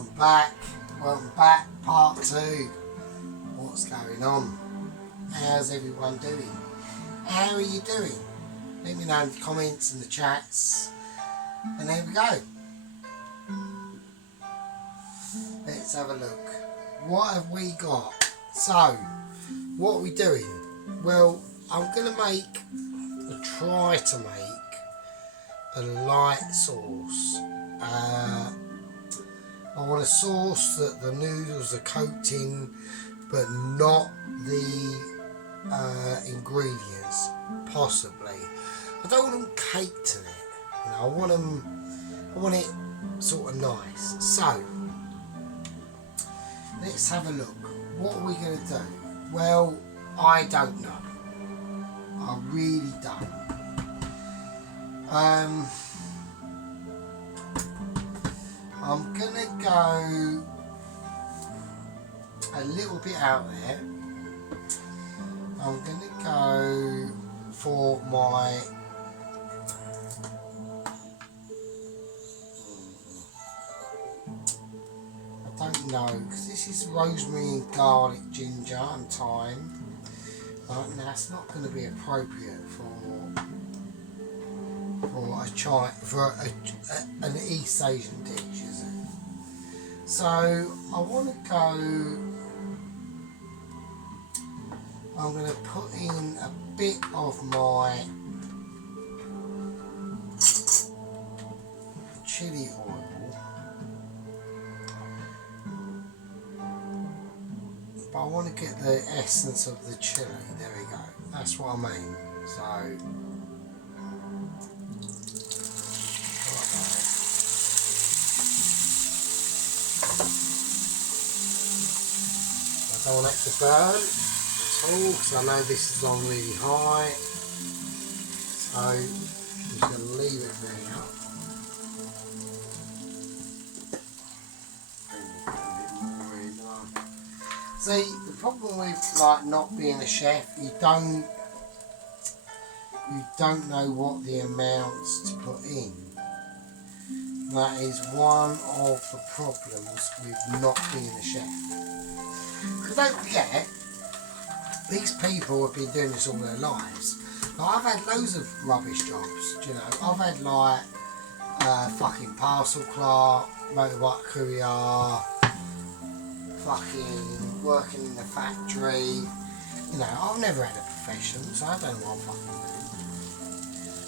Welcome back, part 2. What's going on? How's everyone doing? How are you doing? Let me know in the comments and the chats. And there we go. Let's have a look. What have we got? So, what are we doing? Well, I'm going to try to make a light sauce. I want a sauce that the noodles are coated in, but not the ingredients, possibly. I don't want them caked in it. You know, I want it sort of nice. So, let's have a look. What are we going to do? Well, I don't know. I really don't. I'm gonna go a little bit out there. I'm gonna go for my I don't know, because this is rosemary and garlic, ginger and thyme. But that's not going to be appropriate for an East Asian dish, is it? So I want to go. I'm going to put in a bit of my chili oil, but I want to get the essence of the chili. There we go. That's what I mean. So. I don't want it to burn at all, because I know this is on really high. So I'm just going to leave it there. See, the problem with not being a chef, you don't know what the amounts to put in. That is one of the problems with not being a chef. Because don't forget, these people have been doing this all their lives. I've had loads of rubbish jobs, you know. I've had fucking parcel clerk, motorbike courier, fucking working in the factory. You know, I've never had a profession, so I don't know what I'm fucking doing.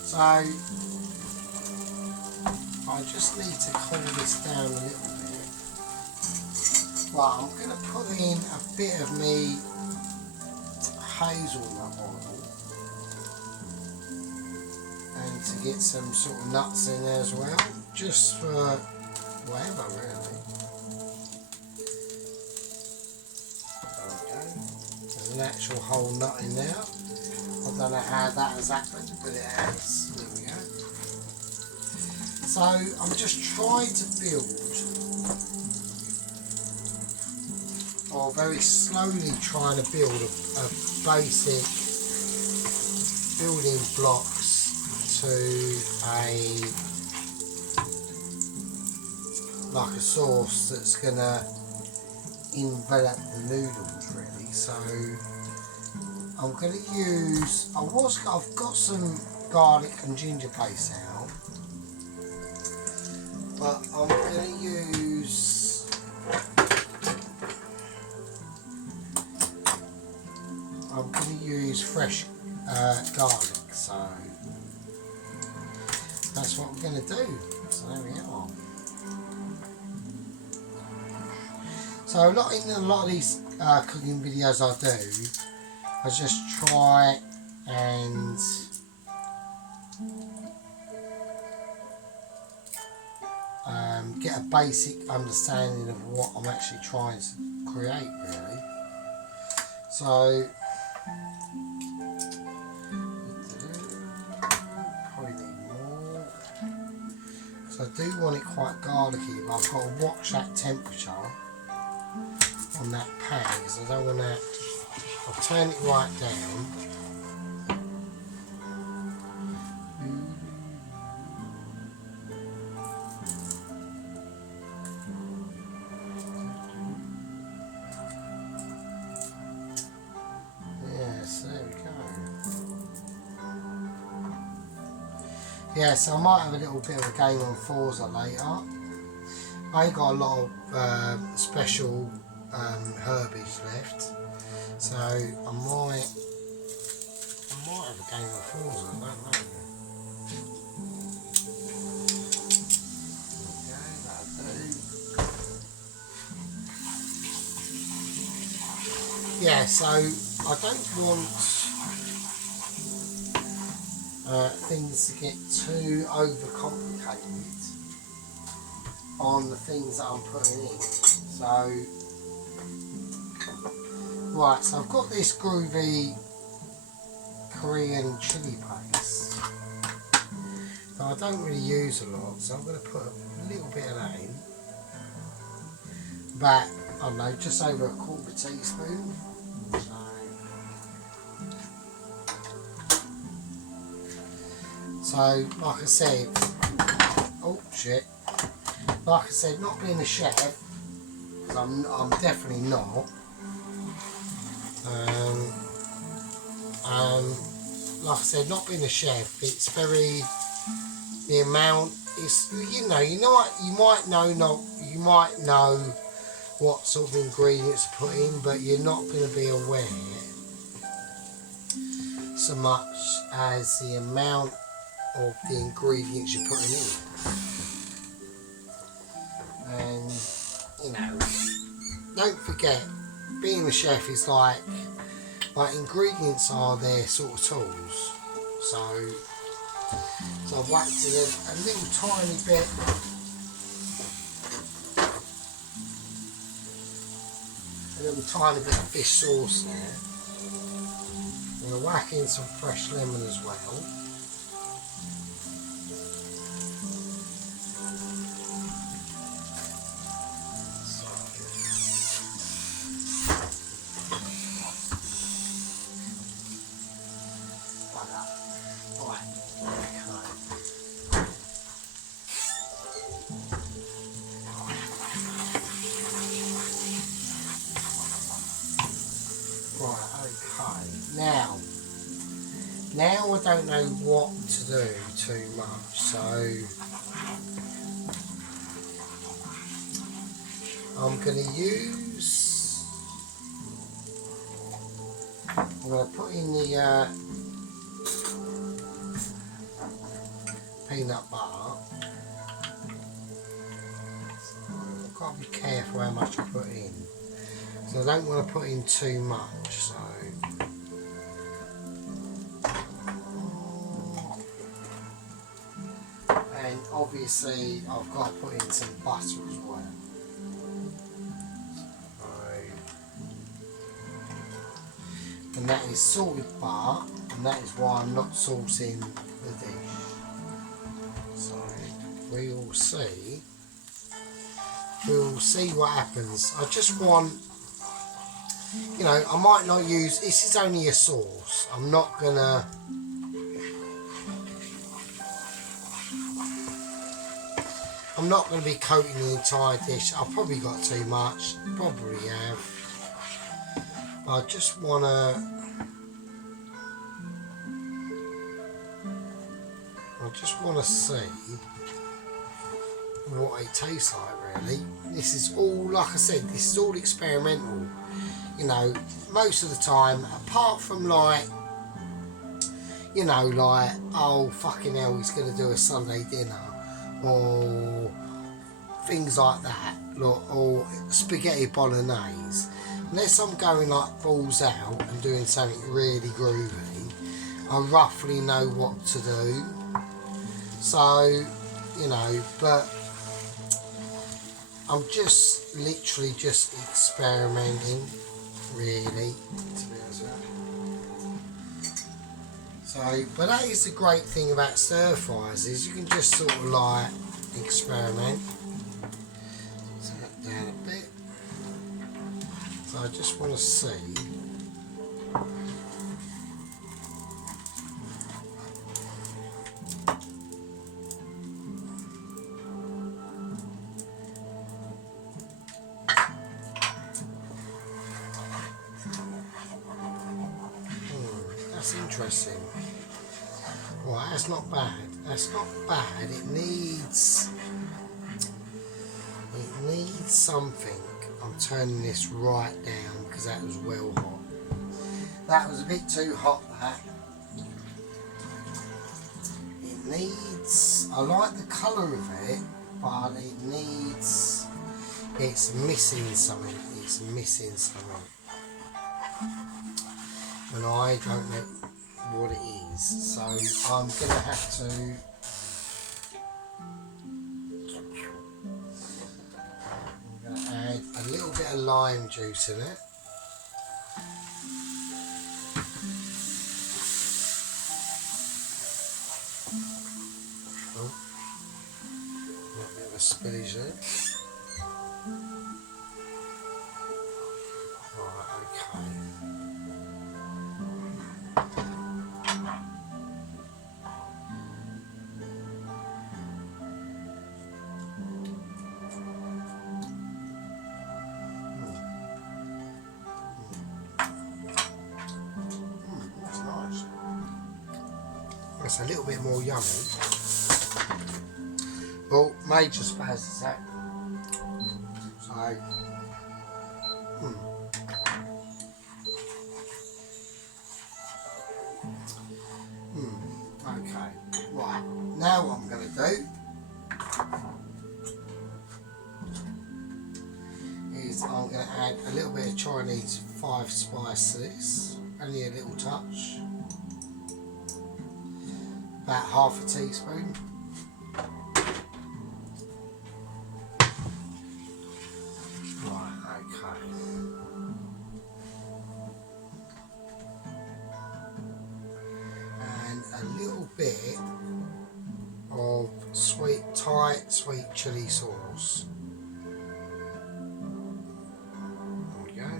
So I just need to cool this down a little bit. Right, I'm going to put in a bit of me hazelnut oil, and to get some sort of nuts in there as well, just for whatever really. Okay. There's an actual whole nut in there. I don't know how that has happened, but it has. There we go. So I'm just trying to build, or very slowly trying to build a basic building blocks to like a sauce that's gonna envelop the noodles really. So I'm gonna use, I've got some garlic and ginger paste out, but I'm gonna use fresh garlic, so that's what I'm going to do. So there we are. So in a lot of these cooking videos I do, I just try and get a basic understanding of what I'm actually trying to create really. So I do want it quite garlicky, but I've got to watch that temperature on that pan, because I don't want to. I'll turn it right down. Yeah, so I might have a little bit of a game on Forza later. I ain't got a lot of special herbage left, so I might have a game on Forza, I don't know. Okay, that'll do. Yeah, so I don't want things to get too overcomplicated on the things that I'm putting in. So, right, so I've got this groovy Korean chili paste that I don't really use a lot, so I'm going to put a little bit of that in. About, I don't know, just over a quarter teaspoon. So, like I said, oh shit, like I said, not being a chef, because I'm definitely not, like I said, not being a chef, it's very, the amount, is, you might know what sort of ingredients to put in, but you're not going to be aware so much as the amount of the ingredients you're putting in. And don't forget, being a chef is like ingredients are their sort of tools. So I've whacked in a little tiny bit of fish sauce there. I'm going to whack in some fresh lemon as well. Now I don't know what to do too much, so I'm going to put in the peanut butter. So I've got to be careful how much I put in, so I don't want to put in too much. So. And obviously I've got to put in some butter as well. And that is salted butter, and that is why I'm not saucing the dish. So we will see what happens. I just want, I might not use, this is only a sauce. I'm not gonna be coating the entire dish. I've probably got too much, probably have. I just want to see what it tastes like, really. This is all, like I said, this is all experimental. Most of the time, apart from like, oh fucking hell, he's going to do a Sunday dinner, or things like that, or spaghetti bolognese. Unless I'm going like balls out and doing something really groovy, I roughly know what to do. So, but I'm just literally just experimenting, really, to be honest with you. So, but that is the great thing about stir fries, is you can just sort of like experiment. Set that down a bit. So I just want to see that's interesting. Right, that's not bad. That's not bad. It needs something. I'm turning this right down because that was well hot. That was a bit too hot, that. It needs, I like the colour of it, but it needs, it's missing something. It's missing something. And I don't know what it is. So I'm going to have to add a little bit of lime juice in it. Oh, a bit of a spillage there. Right, okay. It's a little bit more yummy. Well, major spaz is that. So, okay. Right. Now what I'm going to do is I'm going to add a little bit of Chinese 5 spice to this. Only a little touch. About half a teaspoon. Right, okay. And a little bit of tight sweet chili sauce. There we go.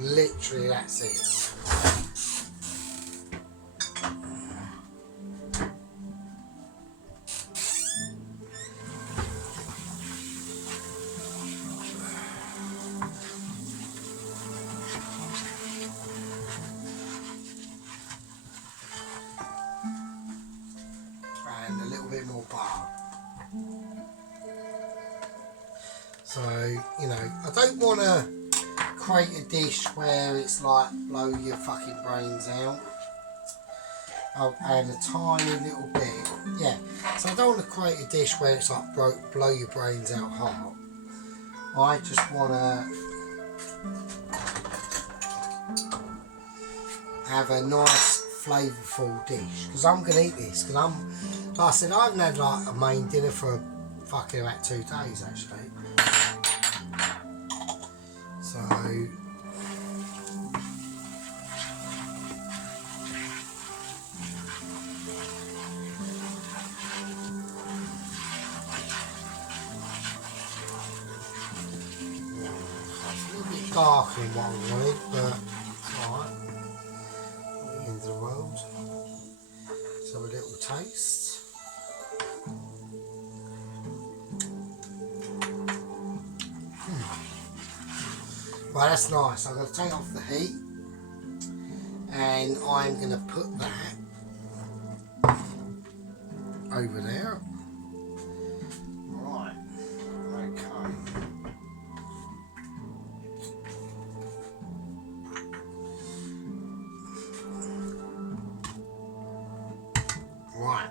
Literally that's it. And a little bit more butter. So, you know, I don't want to create a dish where it's like blow your fucking brains out. Oh, and a tiny little bit, yeah. So I don't want to create a dish where it's like blow your brains out hot. I just want to have a nice flavourful dish, because I'm going to eat this, because like I said, I haven't had like a main dinner for fucking about 2 days actually. So it's a little bit darker than what I wanted, but it's alright. Not the end of the world. So a little taste. Right, that's nice. I'm going to take off the heat and I'm going to put that over there. Right, okay. Right.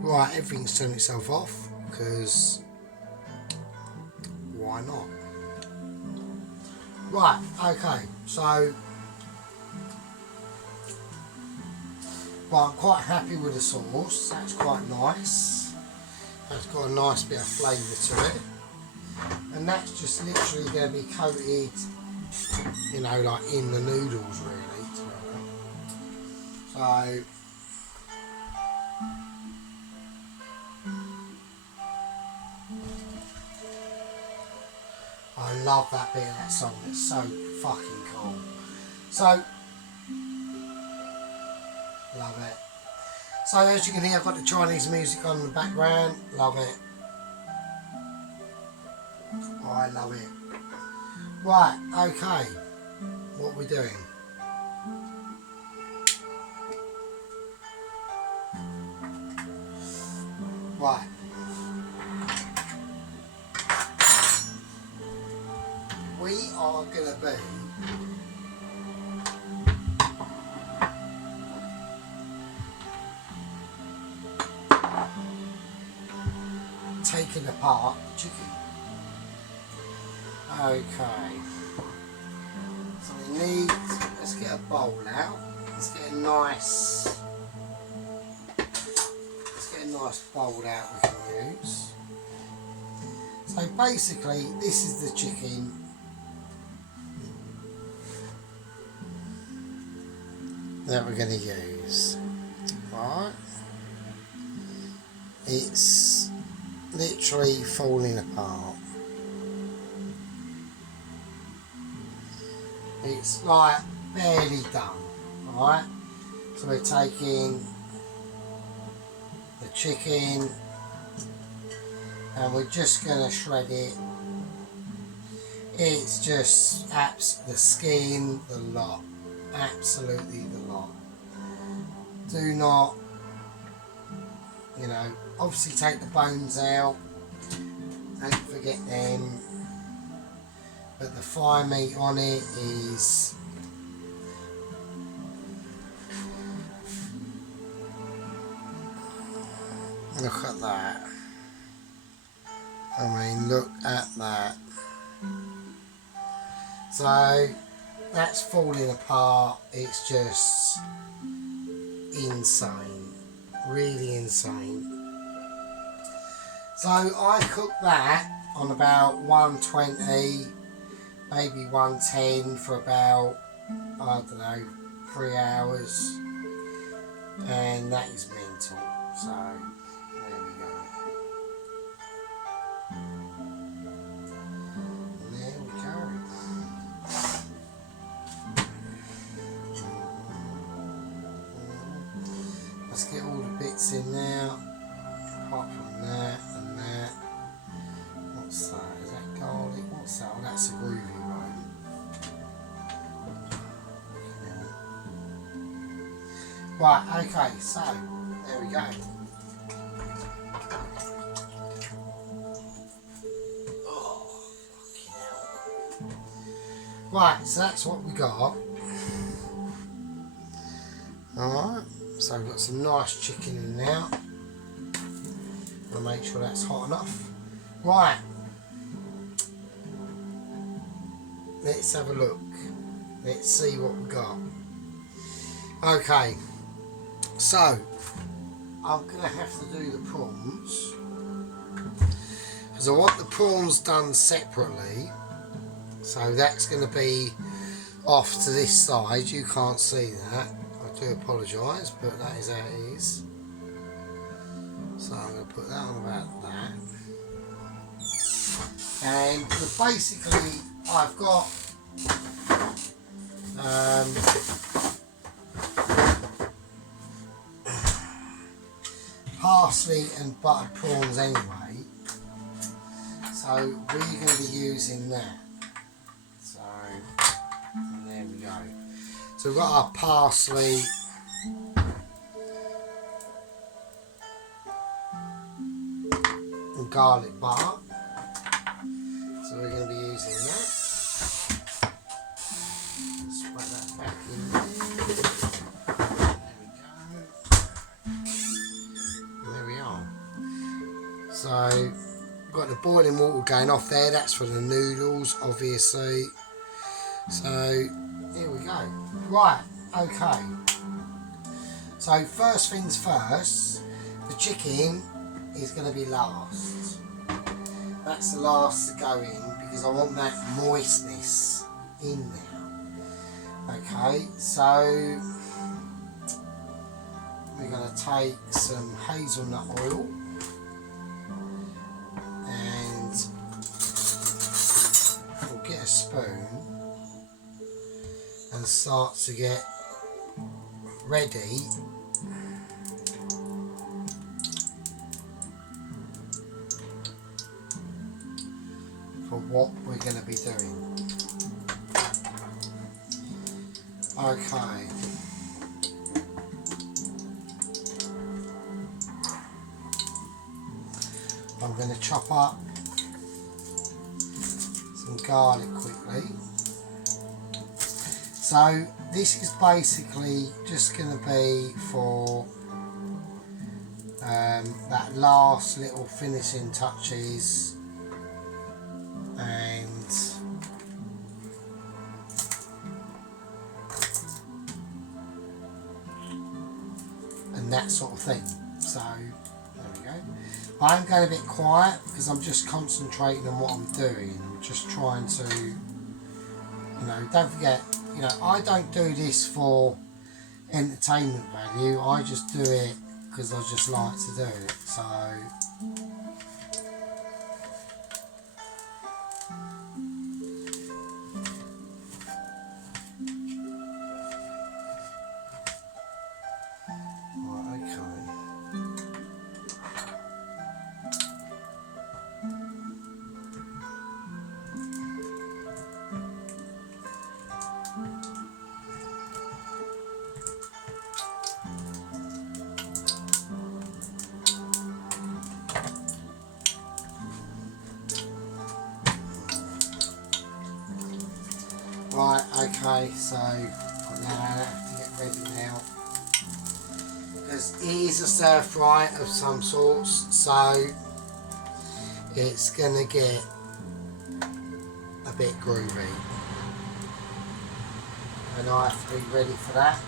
Right, everything's turned itself off because why not? Right, okay, so I'm quite happy with the sauce. That's quite nice. That's got a nice bit of flavour to it. And that's just literally going to be coated, you know, like in the noodles really. So I love that bit of that song. It's so fucking cool. So love it. So as you can hear, I've got the Chinese music on in the background. Love it. I love it. Right, okay. What are we doing? Right. We are going to be taking apart the chicken. Okay. So we need, let's get a bowl out. Let's get a nice bowl out we can use. So basically this is the chicken that we're going to use. Right. It's literally falling apart. It's like barely done. Right. So we're taking the chicken and we're just going to shred it. It's just the skin, the lot, absolutely the lot. Do not, obviously take the bones out, don't forget them, but the thigh meat on it is look at that. I mean, look at that. So that's falling apart. It's just insane, really insane. So I cooked that on about 120, maybe 110 for about, I don't know, 3 hours, and that is mental. So there we go. There we go. Let's get all the bits in now, apart from that and that. What's that? Is that garlic? What's that? Oh, that's a groovy one. Right, okay, so there we go. Oh, fucking hell. Right, so that's what we got. Alright, so we've got some nice chicken in now. I'll make sure that's hot enough. Right, let's have a look. Let's see what we got. Okay, so I'm going to have to do the prawns because I want the prawns done separately. So that's going to be off to this side. You can't see that. I do apologise, but that is how it is. So I'm going to put that on about that. And basically I've got parsley and buttered prawns anyway, so we're going to be using that. So there we go. So we've got our parsley and garlic butter, so we're going to be using that. Let's put that back in there. So, we've got the boiling water going off there, that's for the noodles, obviously. So, here we go. Right, okay. So, first things first, the chicken is going to be last. That's the last to go in because I want that moistness in there. Okay, so we're going to take some hazelnut oil. Get a spoon and start to get ready for what we're going to be doing. Okay. I'm going to chop up some garlic quickly. So this is basically just going to be for that last little finishing touches and that sort of thing. So there we go. I'm going a bit quiet because I'm just concentrating on what I'm doing. I'm just trying to, you know, don't forget, you know, I don't do this for entertainment value. I just do it because I just like to do it. So right, okay, so I now have to get ready now because it is a stir fry of some sorts, so it's going to get a bit groovy and I have to be ready for that.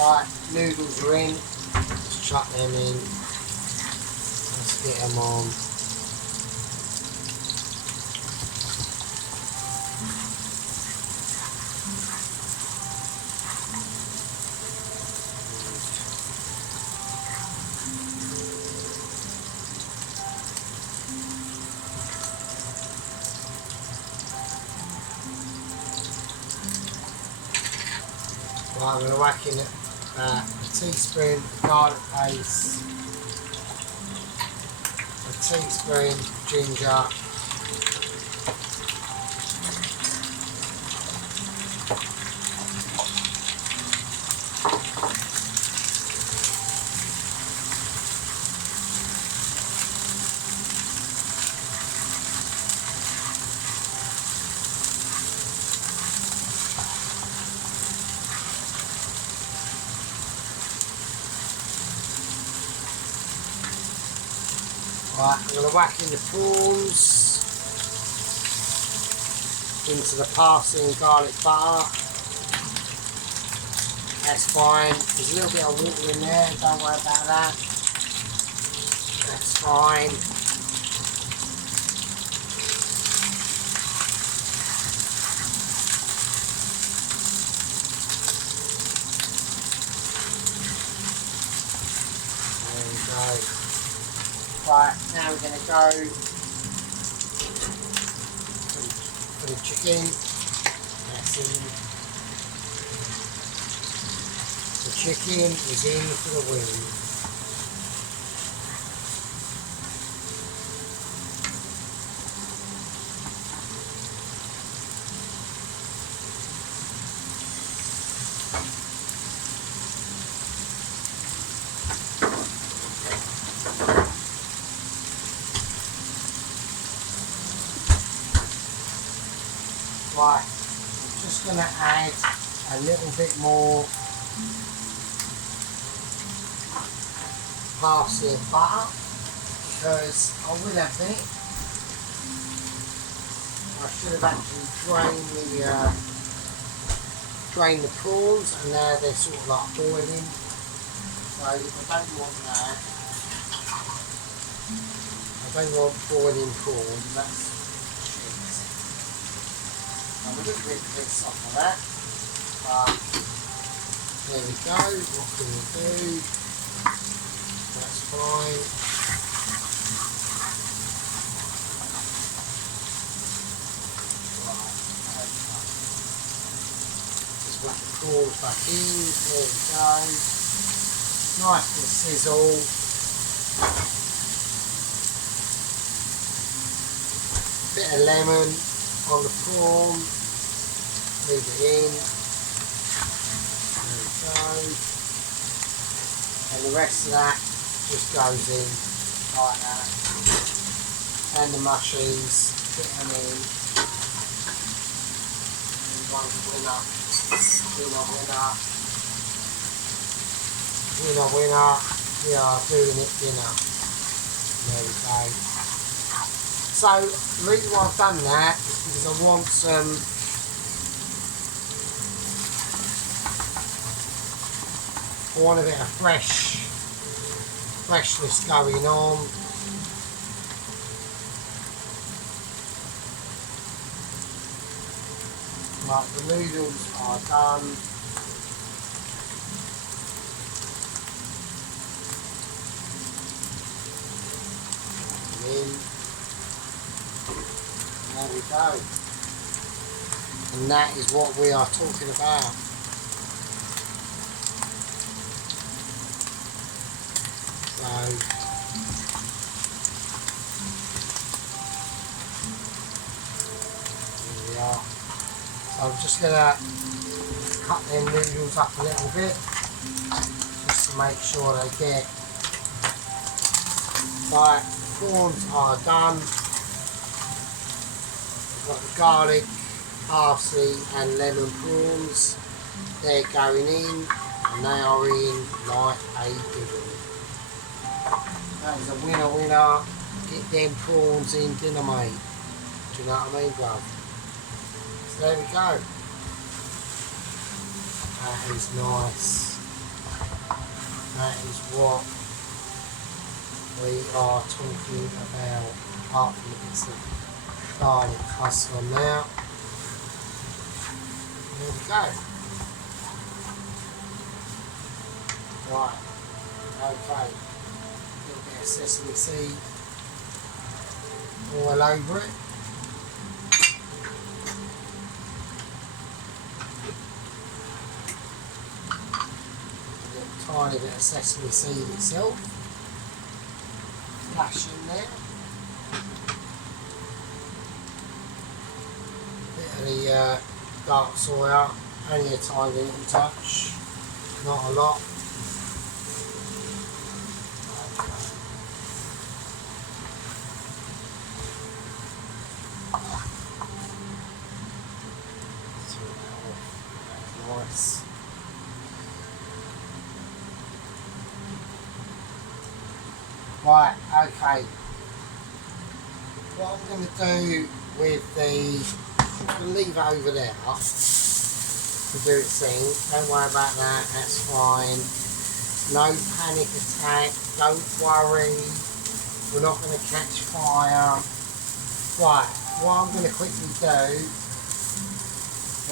Right, noodles are in, let's chuck them in, let's get them on. Right, I'm going to whack in a teaspoon of garlic paste, a teaspoon of ginger, right, I'm going to whack in the prawns into the parsley and garlic butter. That's fine. There's a little bit of water in there, don't worry about that. That's fine. There we go. Right, now we're going to go for the chicken. That's in. The chicken is in for the win. Right, I'm just going to add a little bit more parsley and butter because I will admit I should have actually drained the prawns, and now they're sort of like boiling. So I don't want that. I don't want boiling prawns. That's shit. I'm a little bit pissed off of that. But there we go. What can we do? That's fine. Just put the prawns back in. There we go. Nice and sizzle. Bit of lemon on the prawn. Leave it in. There we go. And the rest of that just goes in like that. And the mushies, put them in. And one's a winner. Winner, winner. Winner, winner. We are doing it dinner. There we go. So the reason why I've done that is because I want some a bit of freshness going on. Right, the noodles are done. In. There we go. And that is what we are talking about. So here we are. So I'm just going to cut them noodles up a little bit just to make sure they get right. Prawns are done. We've got the garlic, parsley and lemon prawns. They're going in and they are in like a good one. That is a winner winner. Get them prawns in dinner, mate. Do you know what I mean, bruv? So there we go. That is nice. That is what we are talking about, apart from the bits of garlic husk on now. There we go. Right, okay. A little bit of sesame seed all over it. A little tiny bit of sesame seed itself. Flash in there. Bit of the dark soya, only a tiny little touch, not a lot. Nice. Right, okay. What I'm going to do with I'm going to leave it over there to do its thing. Don't worry about that, that's fine. No panic attack, don't worry. We're not going to catch fire. Right, what I'm going to quickly do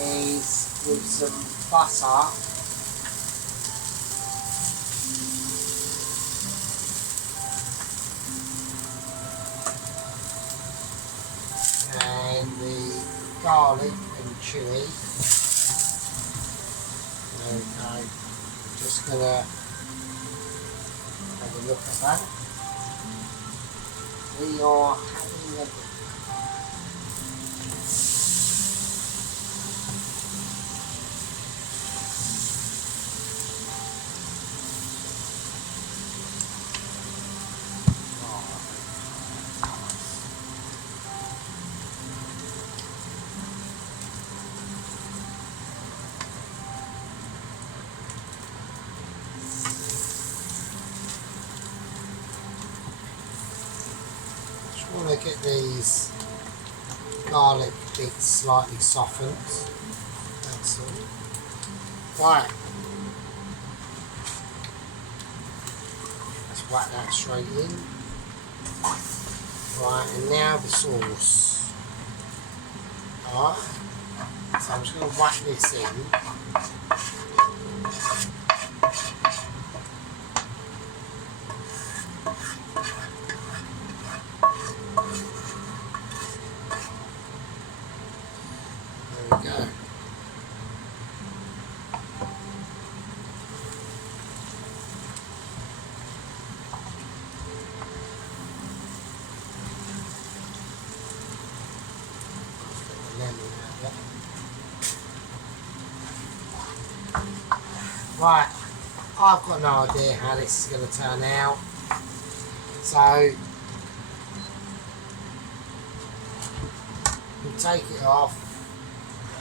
is with some butter, and the garlic and chilli. Okay, just gonna have a look at that. We are having a want to get these garlic bit slightly softened. That's all. Right. Let's whack that straight in. Right, and now the sauce. Alright. So I'm just going to whack this in. There we go. Right, I've got no idea how this is going to turn out, so we'll take it off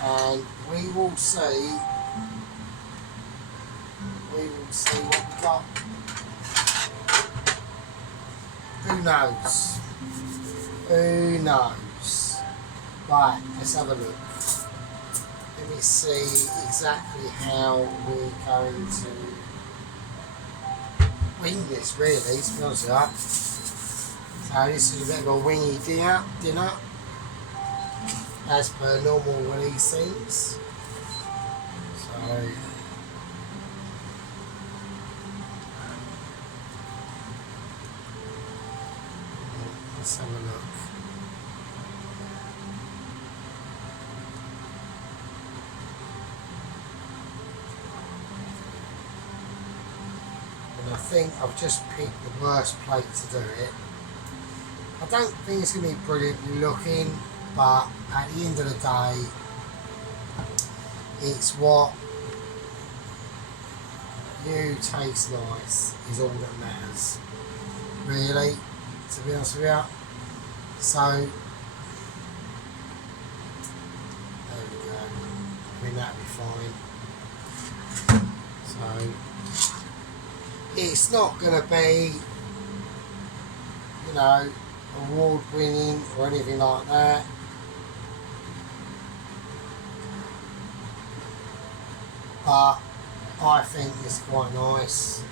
and we will see what we've got. Who knows? Who knows? Right, let's have a look. Let me see exactly how we're going to wing this, really, to be honest with you. So this is a bit of a wingy dinner as per normal release things. So let's have a look. I think I've just picked the worst plate to do it. I don't think it's going to be brilliantly looking, but at the end of the day, it's what you taste nice is all that matters, really, to be honest with you. So, there we go. I mean, that'll be fine. So, it's not going to be, you know, award winning or anything like that. But I think it's quite nice.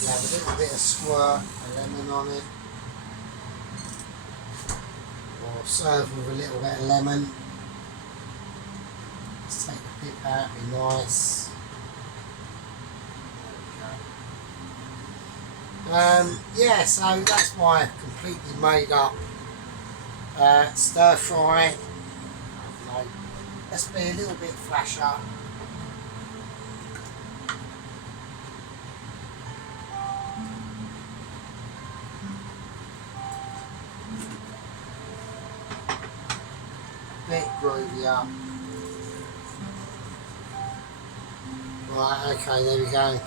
You have a little bit of squirt of lemon on it. Or serve with a little bit of lemon. Just take the pip out, be nice. Yeah, so that's my completely made up stir fry. Let's be a little bit flasher. Bit groovier. Right, okay, there we go.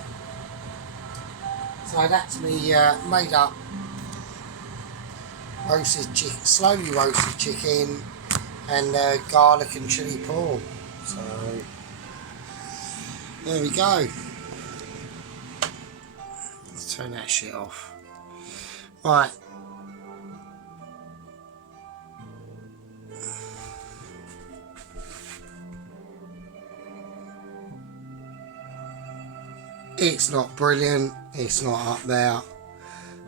So that's me made up roasted chicken, slowly roasted chicken, and garlic and chilli prawn. So there we go. Let's turn that shit off. Right. It's not brilliant, it's not up there,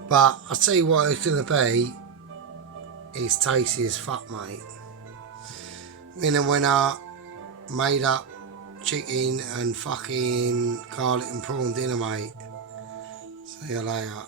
but I'll tell you what it's going to be, it's tasty as fuck, mate. Winner winner, made up chicken and fucking garlic and prawn dinner, mate. See you later.